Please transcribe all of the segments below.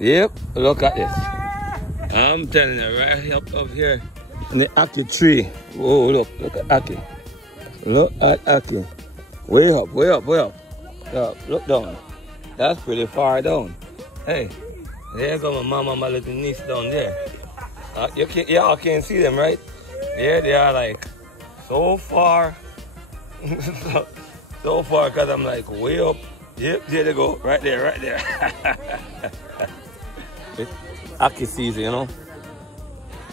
Yep, look at this. I'm telling you, right up here in the Ackee tree. Whoa, look at Ackee. Look at Ackee. Way up, way up, way up. Look down. That's pretty far down. Hey, there's my mama and my little niece down there. Y'all can't see them, right? Yeah, they are like so far. so far, because I'm like way up. Yep, there they go. Right there, right there. Ackee season, you know?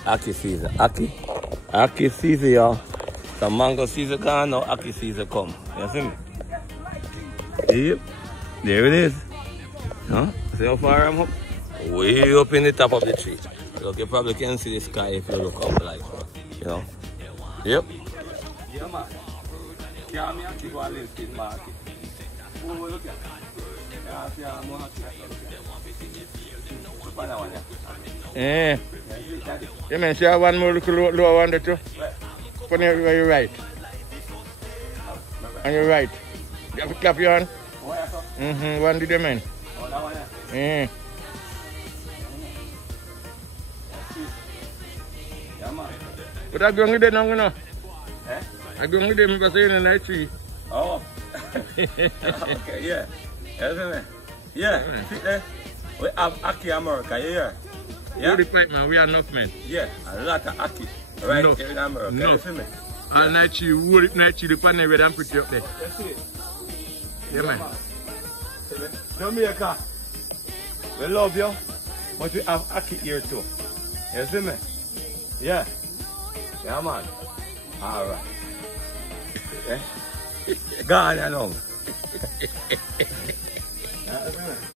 Ackee season. Ackee season, y'all. The mango season gone, now Ackee season come. You see me? Yep. There it is. Huh? See how far I'm up? Way up in the top of the tree. Look, you probably can see the sky if you look up like, you know? Yep. Yeah, man. Yeah, me Ackee go and live in market. Oh, look at that. Yeah, you mentioned one more little lower one there too. Put it where you're right. On your right. You have to clap your hand. One did you mean? Yeah. But I'm going to do now, you know. I'm going to do it in the night tree. Oh. Okay, yeah. Yeah, see there? We have Ackee America here. Yeah? What the pipe, man? We are enough, man. Yeah, a lot of Ackee right here in America. No. You see me? All night tree, wood night tree, the panel where I'm pretty up there. You see it? Yeah, man. Jamaica, we love you, but we have Ackee here too. You see me? Yeah. Yeah, man. All right. Go on, you know.